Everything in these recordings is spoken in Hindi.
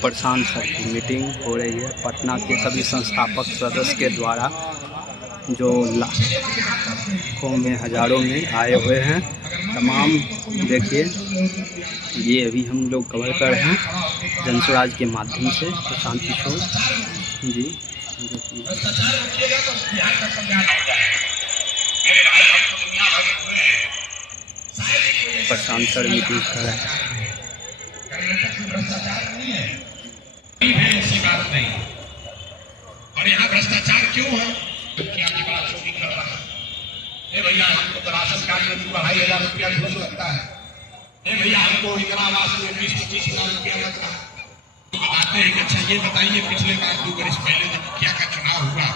प्रशांत सर की मीटिंग हो रही है पटना के सभी संस्थापक सदस्य के द्वारा, जो लाखों में हजारों में आए हुए हैं तमाम। देखिए ये अभी हम लोग कवर कर रहे हैं जनस्वराज के माध्यम से प्रशांत किशोर जी। प्रशांत सर मीटिंग कर रहे हैं। ऐसी बात नहीं। और यहाँ भ्रष्टाचार क्यों है? बड़ा चोरी कर रहा है। भैया हमको तो राशन कार्ड में 2,500 रुपया घूस लगता है। भैया हमको इंदिरा आवास में 20-25 लाख रुपया लग रहा है। तो बताते हैं कि अच्छा ये बताइए पिछले बार 2 वर्ष पहले जब मुखिया का चुनाव हुआ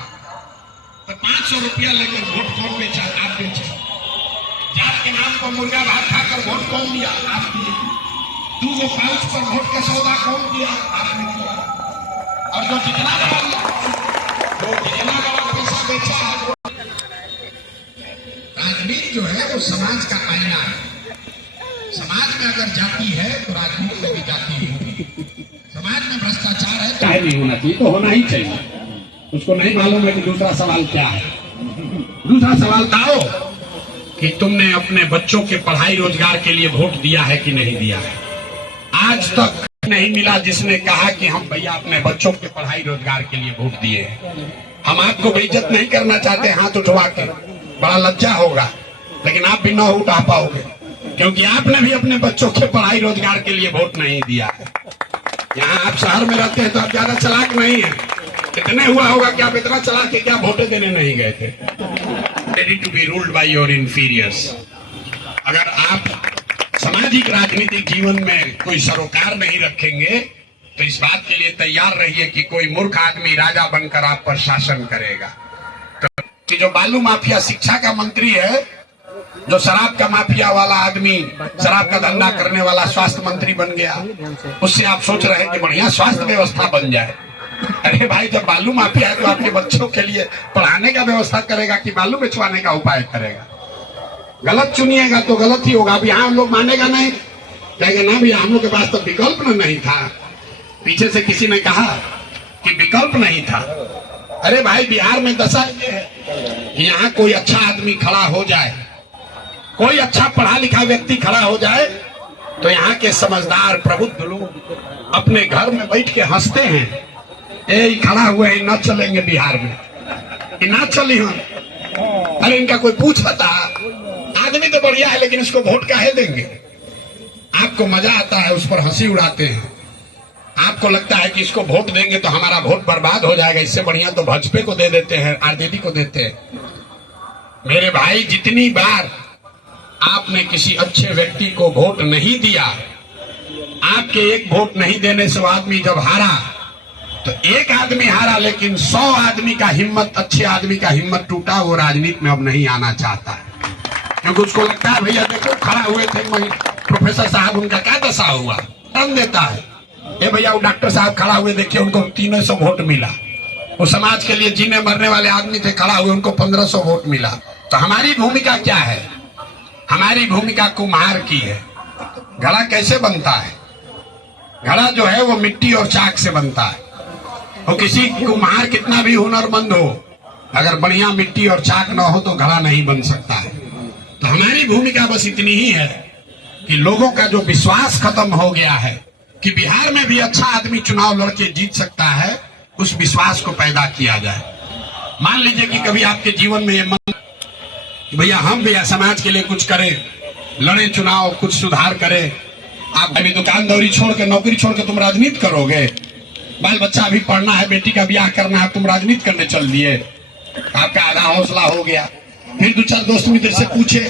तो 500 रुपया लेकर वोट कौन बेचा? आप बेचे। जात के नाम पर मुर्गा भात खाकर वोट कौन दिया? आप दिए। 2 पाउच पर वोट का सौदा कौन दिया? आपने किया। और जो जितना बड़ा पैसा बेचा है, राजनीति जो है वो समाज का आईना है। समाज में अगर जाति है तो राजनीति में भी जाति होगी। समाज में भ्रष्टाचार है चाहे नहीं होना चाहिए तो होना ही चाहिए। उसको नहीं मालूम है कि दूसरा सवाल क्या है। दूसरा सवाल था कि तुमने अपने बच्चों के पढ़ाई रोजगार के लिए वोट दिया है कि नहीं दिया है? आज तक नहीं मिला जिसने कहा कि हम भैया अपने बच्चों के पढ़ाई रोजगार के लिए वोट दिए हैं। हम आपको बेइज्जत नहीं करना चाहते हाथ उठवा के, बड़ा लज्जा होगा, लेकिन आप भी न उठा पाओगे क्योंकि आपने भी अपने बच्चों के पढ़ाई रोजगार के लिए वोट नहीं दिया है। यहाँ आप शहर में रहते हैं तो आप ज्यादा चालाक नहीं है। कितने हुआ होगा कि आप इतना चला के क्या वोटें देने नहीं गए थे? Ready to be ruled by your inferiors. अगर आप सामाजिक राजनीतिक जीवन में कोई सरोकार नहीं रखेंगे तो इस बात के लिए तैयार रहिए कि कोई मूर्ख आदमी राजा बनकर आप पर शासन करेगा। तो कि जो बालू माफिया शिक्षा का मंत्री है, जो शराब का माफिया वाला आदमी, शराब का धंधा करने वाला स्वास्थ्य मंत्री बन गया, उससे आप सोच रहे हैं कि बढ़िया स्वास्थ्य व्यवस्था बन जाए। अरे भाई, जब बालू माफिया है तो आपके बच्चों के लिए पढ़ाने का व्यवस्था करेगा कि बालू बेचवाने का उपाय करेगा? गलत चुनिएगा तो गलत ही होगा। अब यहाँ हम लोग मानेगा नहीं, कहेंगे ना भैया हम लोग के पास तो विकल्प नहीं था। पीछे से किसी ने कहा कि विकल्प नहीं था। अरे भाई, बिहार में दशा ये है कि यहाँ कोई अच्छा आदमी खड़ा हो जाए, कोई अच्छा पढ़ा लिखा व्यक्ति खड़ा हो जाए तो यहाँ के समझदार प्रबुद्ध लोग अपने घर में बैठ के हंसते हैं। ये खड़ा हुए हैं, न चलेंगे बिहार में, कि ना चली हम। अरे इनका कोई पूछता, आदमी तो बढ़िया है लेकिन इसको वोट काहे देंगे? आपको मजा आता है, उस पर हंसी उड़ाते हैं। आपको लगता है कि इसको वोट देंगे तो हमारा वोट बर्बाद हो जाएगा, इससे बढ़िया तो भाजपा को दे देते हैं, आरजेडी को देते हैं। मेरे भाई, जितनी बार आपने किसी अच्छे व्यक्ति को वोट नहीं दिया, आपके एक वोट नहीं देने से वो आदमी जब हारा तो एक आदमी हारा, लेकिन 100 आदमी का हिम्मत, अच्छे आदमी का हिम्मत टूटा। वो राजनीति में अब नहीं आना चाहता है क्योंकि उसको लगता है भैया देखो खड़ा हुए थे प्रोफेसर साहब, उनका क्या दशा हुआ, टन देता है। ये भैया वो डॉक्टर साहब खड़ा हुए, देखिए उनको 300 वोट मिला। वो समाज के लिए जीने मरने वाले आदमी थे, खड़ा हुए, उनको 1500 वोट मिला। तो हमारी भूमिका क्या है? हमारी भूमिका कुम्हार की है। घड़ा कैसे बनता है? घड़ा जो है वो मिट्टी और चाक से बनता है। और किसी कुम्हार कितना भी हुनरमंद हो, अगर बढ़िया मिट्टी और चाक ना हो तो घड़ा नहीं बन सकता है। तो हमारी भूमिका बस इतनी ही है कि लोगों का जो विश्वास खत्म हो गया है कि बिहार में भी अच्छा आदमी चुनाव लड़के जीत सकता है, उस विश्वास को पैदा किया जाए। मान लीजिए कि कभी आपके जीवन में ये मन भैया हम भी समाज के लिए कुछ करें, लड़े चुनाव, कुछ सुधार करें। आप अभी दुकानदारी छोड़ के, नौकरी छोड़ के तुम राजनीति करोगे? बाल बच्चा अभी पढ़ना है, बेटी का ब्याह करना है, तुम राजनीति करने चल दिए, आपका आधा हौसला हो गया। फिर 2-4 दोस्त मित्र से पूछे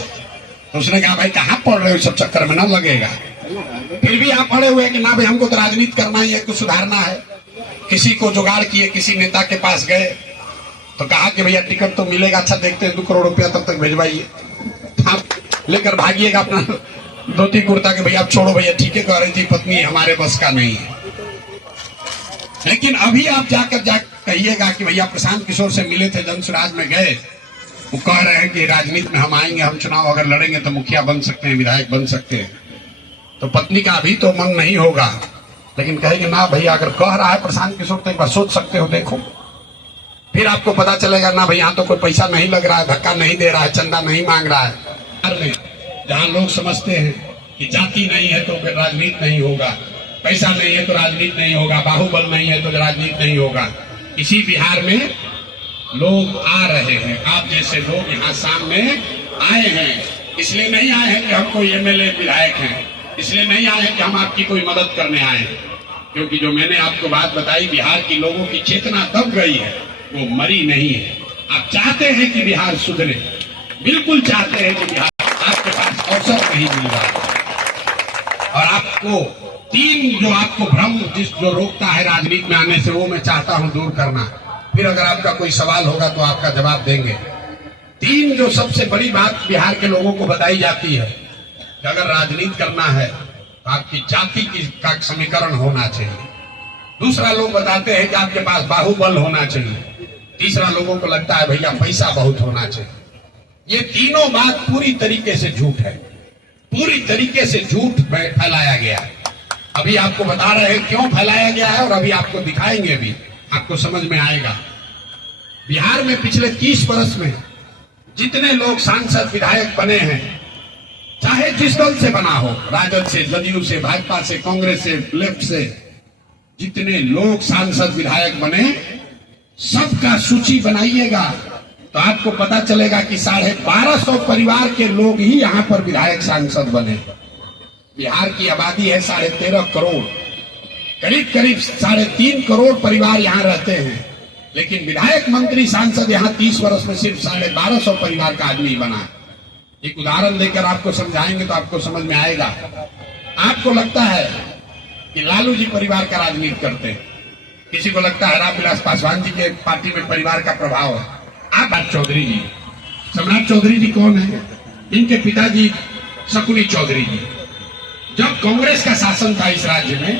तो उसने कहा भाई कहाँ पढ़ रहे हो, सब चक्कर में ना लगेगा। फिर भी आप पढ़े हुए कि ना भाई हमको तो राजनीति करना ही है, कुछ सुधारना है। किसी को जुगाड़ किए, किसी नेता के पास गए तो कहा कि भैया टिकट तो मिलेगा, अच्छा देखते हैं 2 करोड़ रुपया तब तक भेजवाइए। आप लेकर भागिएगा अपना धोती कुर्ता के, भैया आप छोड़ो भैया, ठीक है कह रही थी पत्नी, हमारे बस का नहीं है। लेकिन अभी आप जाकर कहिएगा कि भैया प्रशांत किशोर से मिले थे, जनस्वराज में गए, वो कह रहे हैं कि राजनीति में हम आएंगे, हम चुनाव अगर लड़ेंगे तो मुखिया बन सकते हैं, विधायक बन सकते हैं। तो पत्नी का अभी तो मन नहीं होगा, लेकिन कहेंगे ना भैया, अगर कह रहा है प्रशांत किशोर तो एक बार सोच सकते हो, देखो, फिर आपको पता चलेगा ना भाई यहाँ तो कोई पैसा नहीं लग रहा है, धक्का नहीं दे रहा है, चंदा नहीं मांग रहा है। जहाँ लोग समझते हैं कि जाति नहीं है तो फिर राजनीति नहीं होगा, पैसा नहीं है तो राजनीति नहीं होगा, बाहुबल नहीं है तो राजनीति नहीं होगा, इसी बिहार में लोग आ रहे हैं। आप जैसे लोग यहाँ सामने आए हैं, इसलिए नहीं आए हैं कि हम कोई एमएलए विधायक हैं, इसलिए नहीं आए हैं कि हम आपकी कोई मदद करने आए हैं, क्योंकि जो मैंने आपको बात बताई, बिहार की लोगों की चेतना दब गई है, वो मरी नहीं है। आप चाहते हैं कि बिहार सुधरे, बिल्कुल चाहते हैं कि बिहार, आपके पास अवसर नहीं मिल रहा, और आपको तीन जो आपको भ्रम जो रोकता है राजनीति में आने से, वो मैं चाहता हूं दूर करना। फिर अगर आपका कोई सवाल होगा तो आपका जवाब देंगे। तीन जो सबसे बड़ी बात बिहार के लोगों को बताई जाती है कि अगर राजनीति करना है तो आपकी जाति का समीकरण होना चाहिए। दूसरा, लोग बताते हैं कि आपके पास बाहुबल होना चाहिए। तीसरा, लोगों को लगता है भैया पैसा बहुत होना चाहिए। ये तीनों बात पूरी तरीके से झूठ है, पूरी तरीके से झूठ फैलाया गया है। अभी आपको बता रहे हैं क्यों फैलाया गया है, और अभी आपको दिखाएंगे भी, आपको समझ में आएगा। बिहार में पिछले 30 वर्ष में जितने लोग सांसद विधायक बने हैं, चाहे जिस दल से बना हो, राजद से, जदयू से, भाजपा से, कांग्रेस से, लेफ्ट से, जितने लोग सांसद विधायक बने, सबका सूची बनाइएगा तो आपको पता चलेगा कि 1250 परिवार के लोग ही यहाँ पर विधायक सांसद बने। बिहार की आबादी है 13.5 करोड़, करीब करीब 3.5 करोड़ परिवार यहाँ रहते हैं, लेकिन विधायक, मंत्री, सांसद यहाँ 30 वर्ष में सिर्फ 1250 परिवार का आदमी बना। एक उदाहरण देकर आपको समझाएंगे तो आपको समझ में आएगा। आपको लगता है कि लालू जी परिवार का राजनीति करते हैं, किसी को लगता है रामविलास पासवान जी के पार्टी में परिवार का प्रभाव है। आप चौधरी जी, सम्राट चौधरी जी कौन है? इनके पिताजी शकुनी चौधरी जी। जब कांग्रेस का शासन था इस राज्य में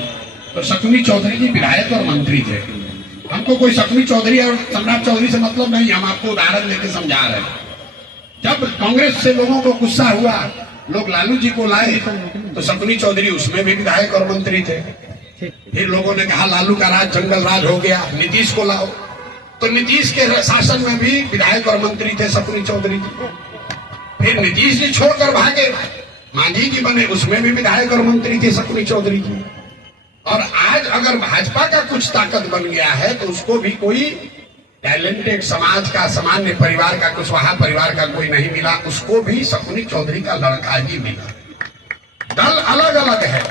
तो शकुनी चौधरी जी विधायक और मंत्री थे। हमको कोई शकुनी चौधरी और सम्राट चौधरी से मतलब नहीं, हम आपको उदाहरण देकर समझा रहे हैं। जब कांग्रेस से लोगों को गुस्सा हुआ, लोग लालू जी को लाए, तो शकुनी चौधरी उसमें भी विधायक और मंत्री थे। फिर लोगों ने कहा लालू का राज जंगल राज हो गया, नीतीश को लाओ, तो नीतीश के शासन में भी विधायक और मंत्री थे शकुनी चौधरी जी। फिर नीतीश जी छोड़कर भागे, मांझी जी बने, उसमें भी विधायक और मंत्री थे शकुनी चौधरी जी। और आज अगर भाजपा का कुछ ताकत बन गया है तो उसको भी कोई टैलेंटेड समाज का, सामान्य परिवार का, कुशवाहा परिवार का कोई नहीं मिला, उसको भी शकुनी चौधरी का लड़का ही मिला। दल अलग अलग है।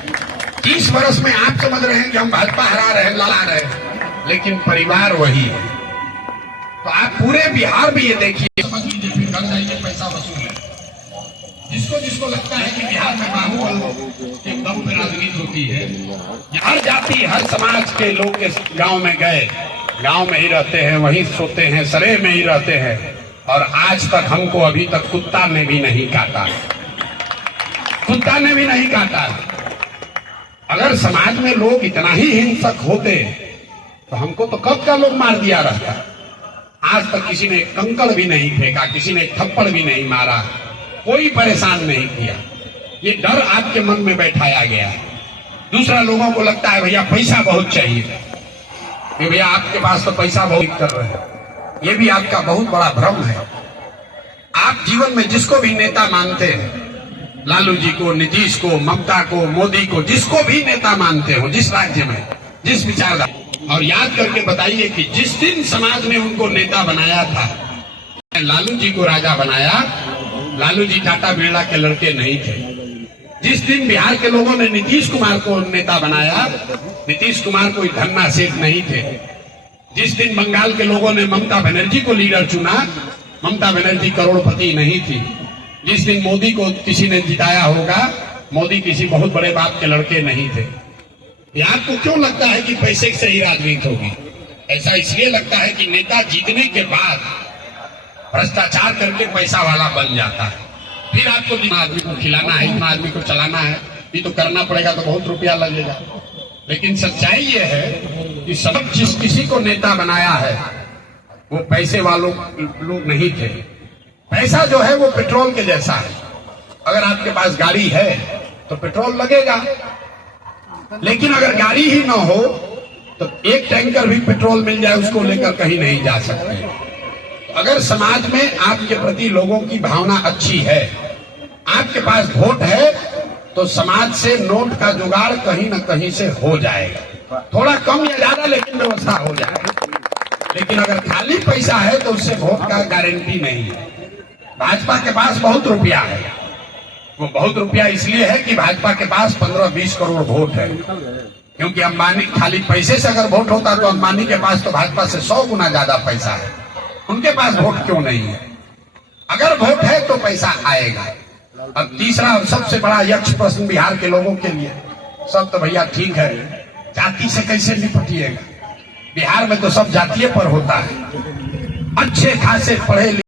30 वर्ष में आप समझ रहे हैं कि हम भाजपा हरा रहे हैं, लड़ा रहे हैं, लेकिन परिवार वही है। तो आप पूरे बिहार में ये देखिए, समझ लीजिए, फिर घर जाइए, पैसा वसूल है। जिसको लगता है कि बिहार में बाहुबल के दम पे राजनीति होती है, हर जाति, हर समाज के लोग के गांव में गए, गांव में ही रहते हैं, वहीं सोते हैं, सरे में ही रहते हैं, और आज तक हमको अभी तक कुत्ता ने भी नहीं काटा, कुत्ता ने भी नहीं काटा। अगर समाज में लोग इतना ही हिंसक होते तो हमको तो कब का लोग मार दिया रहता। आज तक किसी ने कंकड़ भी नहीं फेंका, किसी ने थप्पड़ भी नहीं मारा, कोई परेशान नहीं किया। ये डर आपके मन में बैठाया गया है। दूसरा, लोगों को लगता है भैया पैसा बहुत चाहिए, भैया आपके पास तो पैसा बहुत कर रहे हैं। ये भी आपका बहुत बड़ा भ्रम है। आप जीवन में जिसको भी नेता मानते हैं, लालू जी को, नीतीश को, ममता को, मोदी को, जिसको भी नेता मानते हो, जिस राज्य में, जिस विचारधारा, और याद करके बताइए कि जिस दिन समाज ने उनको नेता बनाया था, लालू जी को राजा बनाया, लालू जी टाटा बिरला के लड़के नहीं थे। जिस दिन बिहार के लोगों ने नीतीश कुमार को नेता बनाया, नीतीश कुमार कोई धन्ना सेठ नहीं थे। जिस दिन बंगाल के लोगों ने ममता बनर्जी को लीडर चुना, ममता बनर्जी करोड़पति नहीं थी। जिस दिन मोदी को किसी ने जिताया होगा, मोदी किसी बहुत बड़े बाप के लड़के नहीं थे। आपको क्यों लगता है कि पैसे से ही राजनीति होगी? ऐसा इसलिए लगता है कि नेता जीतने के बाद भ्रष्टाचार करके पैसा वाला बन जाता है। फिर आपको आदमी को खिलाना है, इतना आदमी को चलाना है, ये तो करना पड़ेगा, तो बहुत रुपया लगेगा। लेकिन सच्चाई ये है कि सब जिस किसी को नेता बनाया है वो पैसे वालों लोग नहीं थे। पैसा जो है वो पेट्रोल के जैसा है। अगर आपके पास गाड़ी है तो पेट्रोल लगेगा, लेकिन अगर गाड़ी ही ना हो तो एक टैंकर भी पेट्रोल मिल जाए उसको लेकर कहीं नहीं जा सकते। तो अगर समाज में आपके प्रति लोगों की भावना अच्छी है, आपके पास वोट है, तो समाज से नोट का जुगाड़ कहीं न कहीं से हो जाएगा, थोड़ा कम या ज्यादा लेकिन व्यवस्था हो जाएगा। लेकिन अगर खाली पैसा है तो उससे वोट का गारंटी नहीं है। भाजपा के पास बहुत रुपया है, वो बहुत रुपया इसलिए है कि भाजपा के पास 15-20 करोड़ वोट है, क्योंकि अंबानी खाली पैसे से अगर वोट होता तो अंबानी के पास तो भाजपा से 100 गुना ज्यादा पैसा है, उनके पास वोट क्यों नहीं है? अगर वोट है तो पैसा आएगा। अब तीसरा और सबसे बड़ा यक्ष प्रश्न बिहार के लोगों के लिए, सब तो भैया ठीक है, जाति से कैसे निपटिएगा? बिहार में तो सब जातीय पर होता है, अच्छे खासे पढ़े